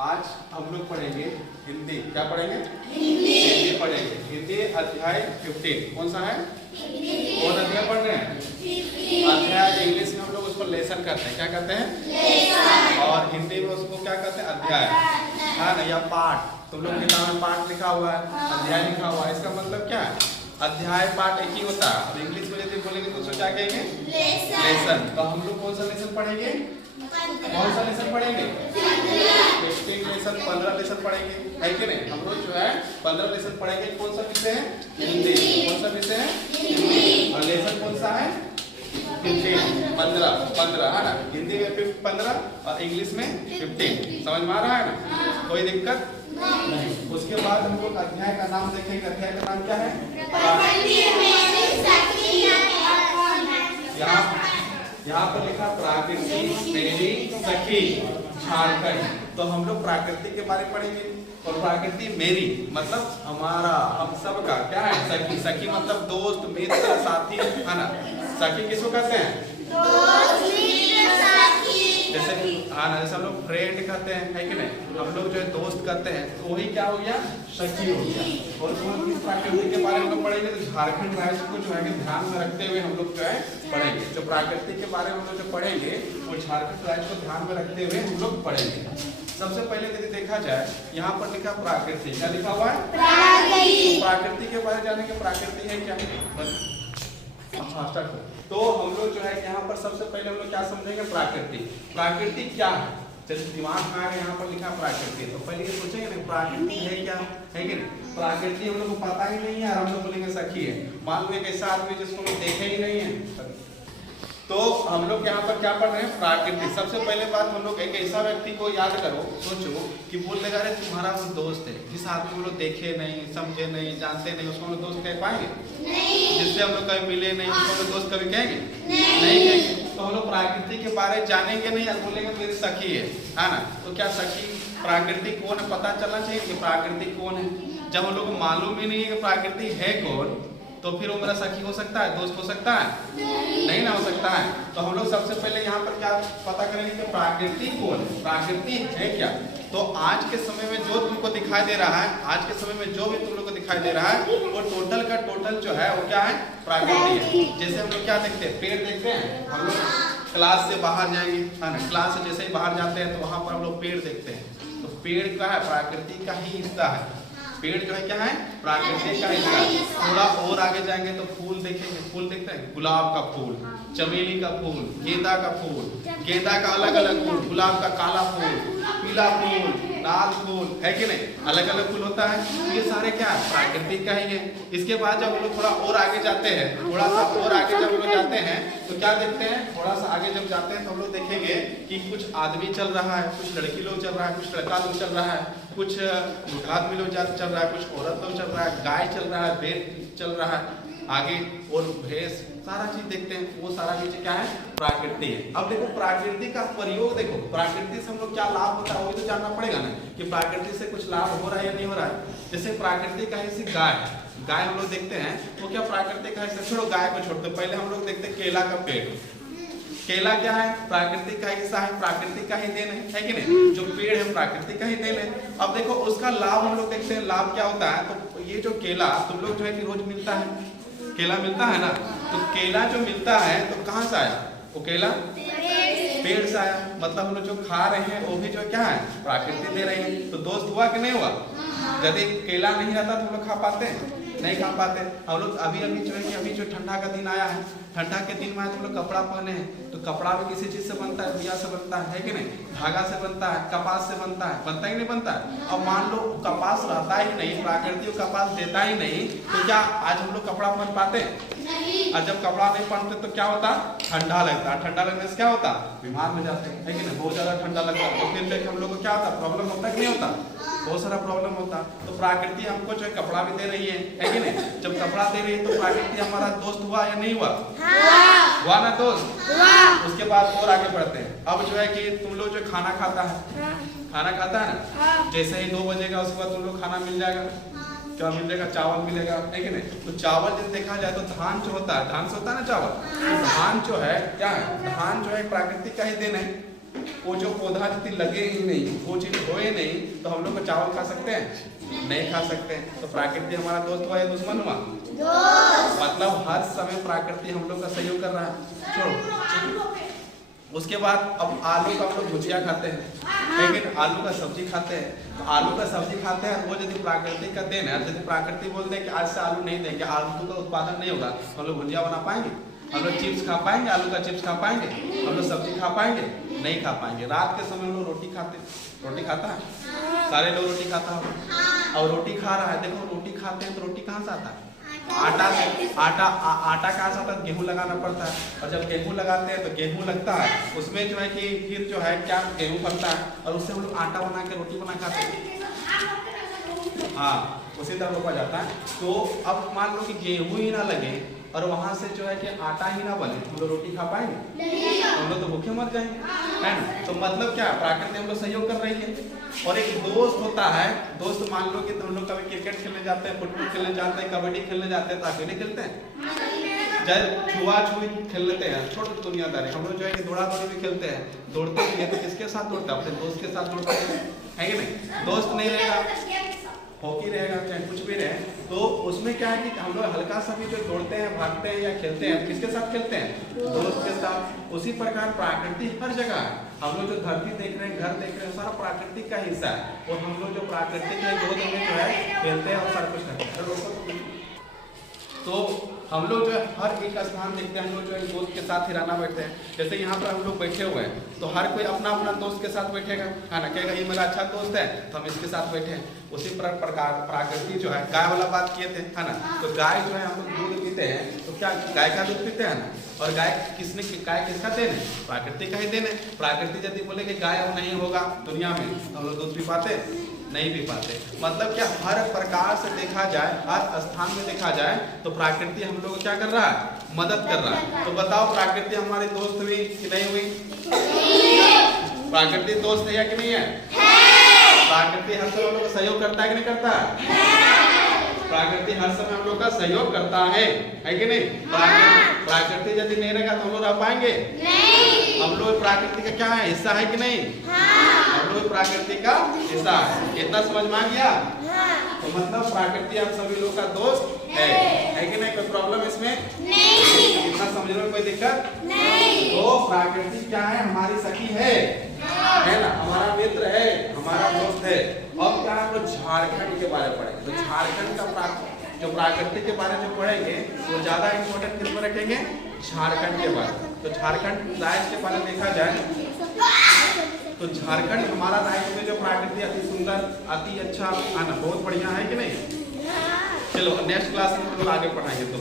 आज हम लोग पढ़ेंगे हिंदी। क्या पढ़ेंगे? हिंदी पढ़ेंगे। हिंदी अध्याय 15 कौन सा है? कौन अध्याय पढ़ रहे हैं? अध्याय। इंग्लिश में हम लोग उसको लेसन करते हैं। क्या कहते हैं? लेसन। और हिंदी में उसको क्या कहते हैं? अध्याय। हाँ ना, या पाठ। तुम लोग किताब में पाठ लिखा हुआ है, अध्याय लिखा हुआ है। इसका मतलब क्या है? अध्याय पाठ एक ही होता है। और इंग्लिश में यदि बोलेंगे तो उसको क्या कहेंगे? लेसन। तो हम लोग कौन सा लेसन पढ़ेंगे? कौन सा लेसन पढ़ेंगे? 15 लेसन, 15 लेसन पढ़ेंगे, है कि नहीं? हम लोग जो है 15 लेसन पढ़ेंगे। कौन सा विषय है? हिंदी। कौन सा विषय है? हिंदी। और लेसन कौन सा है? 15 है ना। हिंदी में 15 और इंग्लिश में 15। समझ में आ रहा है ना? कोई दिक्कत नहीं। उसके बाद हम लोग अध्याय का नाम देखेंगे। अध्याय का नाम क्या है? यहाँ पर लिखा प्राकृति मेरी सखी झारखंड। तो हम लोग प्राकृति के बारे में पढ़ेंगे। और प्राकृति मेरी मतलब हमारा, हम सब का क्या है? सखी। सखी मतलब दोस्त, मित्र, साथी, है ना। सखी किसको कहते हैं? जैसे हाँ ना, जैसे हम लोग फ्रेंड कहते हैं, है कि नहीं? हम लोग जो है दोस्त कहते हैं, तो वही क्या हो गया? सखी हो गया। और किस प्राकृति के बारे में लोग पढ़ेंगे? तो झारखंड राज्य को जो है ध्यान में रखते हुए हम लोग जो है पढ़ेंगे। जो प्राकृति के बारे में हम लोग जो पढ़ेंगे वो झारखंड राज्य को ध्यान में रखते हुए हम लोग पढ़ेंगे। सबसे पहले यदि देखा जाए, यहाँ पर लिखा प्राकृति। क्या लिखा हुआ है? प्राकृति के बारे में जाने के प्राकृति है क्या? तो हम लोग जो है यहाँ पर सबसे पहले हम लोग क्या समझेंगे? प्राकृति। प्राकृति क्या है? जैसे दिमाग में आ गया, यहाँ पर लिखा प्राकृति, तो पहले ये सोचेंगे ना प्राकृति है क्या, है कि नहीं? प्राकृति हम लोग को पता ही नहीं है और हम लोग बोलेंगे सखी है। मान लो एक ऐसा आदमी जिसको लोग देखे ही नहीं है, तो हम लोग यहाँ पर क्या पढ़ रहे हैं? प्राकृति। सबसे पहले बात, हम लोग एक ऐसा व्यक्ति को याद करो, सोचो कि बोल देगा अरे तुम्हारा वो दोस्त है, जिस आदमी को लोग देखे नहीं, समझे नहीं, जानते नहीं, उसको हम लोग दोस्त कह पाएंगे? जिससे हम लोग कभी मिले नहीं, उसको हम लोग दोस्त कभी कहेंगे? नहीं कहेंगे। तो हम लोग प्रकृति के बारे जानेंगे नहीं और बोलेंगे मेरी सखी है ना। तो क्या सखी प्राकृति कौन है पता चलना चाहिए कि प्राकृति कौन है। जब हम लोग को मालूम ही नहीं है कि प्राकृति है कौन, तो फिर वो मेरा सखी हो सकता है? दोस्त हो सकता है? नहीं ना हो सकता है। तो हम लोग सबसे पहले यहाँ पर क्या पता करेंगे कि प्राकृति कौन है, प्राकृति है क्या। तो आज के समय में जो तुमको दिखाई दे रहा है, आज के समय में जो भी तुम लोग को दिखाई दे रहा है, वो टोटल का टोटल जो है वो क्या है? प्राकृति है। जैसे हम लोग क्या देखते हैं? पेड़ देखते हैं। हम लोग क्लास से बाहर जाएंगे, है ना, क्लास से जैसे ही बाहर जाते हैं तो वहां पर हम लोग पेड़ देखते हैं। तो पेड़ क्या है? प्राकृति का ही हिस्सा है। पेड़ जो है क्या है? प्राकृतिक का हिस्सा। थोड़ा और आगे जाएंगे तो फूल देखेंगे। फूल देखते हैं, गुलाब का फूल, चमेली का फूल, गेंदा का फूल, गेंदा का अलग अलग फूल, गुलाब का काला फूल, पीला फूल, लाल फूल, है कि नहीं? अलग अलग फूल होता है। ये सारे क्या है? प्राकृतिक का ही है। इसके बाद जब हम लोग थोड़ा और आगे जाते हैं, थोड़ा सा और आगे जब हम लोग जाते हैं तो क्या देखते हैं? थोड़ा सा आगे जब जाते हैं तो हम लोग देखेंगे कि कुछ आदमी चल रहा है, कुछ लड़की लोग चल रहा है, कुछ लड़का लोग चल रहा है, कुछ आदमी लोग चल रहा है, कुछ औरत लोग चल रहा है, गाय चल रहा है, भेड़ चल रहा है आगे, और भैंस, सारा चीज देखते हैं। वो सारा चीज क्या है? प्राकृति है। अब देखो प्राकृति का प्रयोग देखो, प्राकृति से हम लोग क्या लाभ होता है वो भी तो जानना पड़ेगा ना, कि प्राकृति से कुछ लाभ हो रहा है या नहीं हो रहा है। जैसे प्राकृति का हिस्सा गाय है। गाय हम लोग देखते हैं तो क्या प्राकृतिक का हिस्सा? छोड़ो गाय को छोड़ते, पहले हम लोग देखते हैं केला का पेड़। केला क्या है? प्राकृतिक का हिस्सा है, प्राकृतिक का ही देन है कि नहीं? जो पेड़ है प्राकृतिक का ही देन है। अब देखो उसका लाभ हम लोग देखते हैं, लाभ क्या होता है? तो ये जो केला तुम लोग जो है कि रोज मिलता है, केला मिलता है ना, तो केला जो मिलता है तो कहाँ से आया? वो केला पेड़ से आया। मतलब हम लोग जो खा रहे हैं वो भी जो क्या है? प्राकृति दे रही है। तो दोस्त हुआ कि नहीं हुआ? यदि केला नहीं रहता तो हम लोग खा पाते हैं? नहीं खा पाते। हम लोग अभी जो है कि अभी जो ठंडा का दिन आया है, ठंडा के दिन में तुम लोग कपड़ा पहने हैं, तो कपड़ा भी किसी चीज से बनता है? बिया से बनता है कि नहीं? धागा से बनता है, कपास से बनता है, बनता ही नहीं बनता है। अब मान लो कपास रहता ही नहीं, प्राकृतिक कपास देता ही नहीं, तो क्या आज हम लोग कपड़ा पहन पाते हैं? और जब कपड़ा नहीं पहनते तो क्या होता? ठंडा लगता है। ठंडा लगने से क्या होता? बीमार हो जाते हैं, है कि नहीं? बहुत ज्यादा ठंडा लगता है तो फिर हम लोग को क्या होता? प्रॉब्लम होता है कि नहीं होता? बहुत सारा प्रॉब्लम होता। तो प्रकृति हमको जो है कपड़ा भी दे रही है कि नहीं? जब कपड़ा दे रही है तो प्रकृति हमारा दोस्त हुआ या नहीं हुआ? हुआ ना दोस्त? उसके बाद और आगे बढ़ते हैं। अब जो है कि तुम लोग जो खाना खाता है, खाना खाता है ना, जैसे ही 2 बजेगा उसके बाद तुम लोग खाना मिल जाएगा। क्या मिल जाएगा? चावल मिलेगा, है कि नहीं? तो चावल जब देखा जाए तो धान जो होता है, धान से होता है ना चावल, तो धान जो है क्या है? धान जो है प्राकृतिक का ही देन है। वो जो पौधा यदि लगे ही नहीं, वो चीज होए नहीं, तो हम लोग को चावल खा सकते हैं? नहीं खा सकते हैं। तो प्रकृति हमारा दोस्त हुआ या दुश्मन हुआ? दोस्त। मतलब हर समय प्रकृति हम लोग का सहयोग कर रहा है। छोड़ो, उसके बाद अब आलू का हम लोग भुजिया खाते हैं, लेकिन आलू का सब्जी खाते हैं। तो आलू का सब्जी खाते हैं, वो यदि प्राकृतिक का देन है, यदि प्राकृतिक बोलते हैं कि आज से आलू नहीं देंगे, आलू का उत्पादन नहीं होगा, तो हम लोग भुजिया बना पाएंगे? हम लोग चिप्स खा पाएंगे? आलू का चिप्स खा पाएंगे? हम लोग सब्जी खा पाएंगे? नहीं खा पाएंगे। रात के समय हम लोग रोटी खाते, रोटी खाता है? सारे लोग रोटी खाता है। अब रोटी खा रहा है, देखो रोटी खाते हैं तो रोटी कहाँ से आता है? आटा से। आटा कहाँ से आता है? गेहूँ लगाना पड़ता है, और जब गेहूँ लगाते हैं तो गेहूँ लगता है, उसमें जो है कि फिर जो है क्या गेहूँ बनता है, और उससे हम लोग आटा बना के रोटी बना खाते हैं। हाँ, उसी तरह रोपा जाता है। तो अब मान लो कि गेहूँ ही ना लगे और वहां से जो है कि आटा ही ना बने, हम लोग रोटी खा पाएंगे? नहीं। हम लोग तो भूखे मर जाएंगे, है ना? तो मतलब क्या, प्रकृति हम लोग सहयोग कर रही है। और एक दोस्त होता है, दोस्त मान लो कि हम लोग कभी क्रिकेट खेलने जाते हैं, फुटबॉल खेलने जाते हैं, कबड्डी खेलने जाते हैं, तो अकेले खेलते हैं? जब छुआ छुई खेल लेते हैं, छोटी दुनियादारी, हम लोग जो है कि दौड़ा दौड़ी भी खेलते हैं, दौड़ते भी हैं, तो किसके साथ दौड़ते हैं? अपने दोस्त के साथ दौड़ते हैं, है कि नहीं? दोस्त नहीं रहेगा, हॉकी रहेगा, चाहे कुछ भी रहे, तो उसमें क्या है कि हम लोग हल्का सा भी जो दौड़ते हैं, भागते हैं या खेलते हैं, किसके साथ खेलते हैं? दोस्त के साथ। उसी प्रकार प्रकृति हर जगह है। हम लोग जो धरती देख रहे हैं, घर देख रहे हैं, सारा प्राकृतिक का हिस्सा है, और हम लोग जो प्राकृतिक है गोद में जो है खेलते हैं और सारा कुछ करते हैं। तो हम लोग जो है हर एक स्थान देखते हैं, हम लोग जो है दोस्त के साथ हिराना बैठते हैं। जैसे यहाँ पर हम लोग बैठे हुए हैं, तो हर कोई अपना अपना दोस्त के साथ बैठेगा, है ना? कहेगा ये मेरा अच्छा दोस्त है, तो हम इसके साथ बैठे हैं। उसी प्रकार प्रकृति जो है, गाय वाला बात किए थे, है ना? तो गाय जो है हम लोग दूध पीते हैं, तो क्या गाय का दूध पीते हैं ना? और गाय किसका देन है? प्रकृति का ही देन है। प्रकृति यदि बोले कि गाय अब नहीं होगा दुनिया में, तो हम लोग दूध पी पाते? नहीं पी पाते। मतलब क्या, हर प्रकार से देखा जाए, हर स्थान में देखा जाए, तो प्रकृति हम लोग को क्या कर रहा है? मदद कर रहा है। तो बताओ, प्रकृति हमारी दोस्त हुई कि नहीं हुई? प्रकृति दोस्त है या कि नहीं है? प्रकृति हर समय हम लोग का सहयोग करता है कि नहीं करता है? प्रकृति हर समय हम लोग का सहयोग करता है कि नहीं? प्रकृति यदि नहीं रहेगा तो हम लोग रह पाएंगे? नहीं। हम लोग प्रकृति का क्या है? हिस्सा है कि नहीं? हम लोग प्रकृति का हिस्सा है। इतना समझ में आ गया? तो मतलब प्रकृति हम सभी लोग का दोस्त है कि नहीं? कोई प्रॉब्लम इसमें नहीं? इतना समझने में कोई दिक्कत नहीं? तो प्रकृति क्या है? हमारी सखी है ना? हमारा मित्र है, हमारा दोस्त है। अब क्या है, तो झारखंड के बारे में पढ़ेंगे। तो झारखंड का जो प्रकृति के बारे में पढ़ेंगे, वो ज्यादा इंपॉर्टेंट किस में रखेंगे? झारखंड के बारे में। तो झारखंड राज्य के बारे में देखा जाए, तो झारखंड हमारा राज्य में जो प्रकृति अति सुंदर, अति अच्छा, बहुत बढ़िया है कि नहीं? चलो नेक्स्ट क्लास में हम लोग आगे पढ़ाएंगे। तो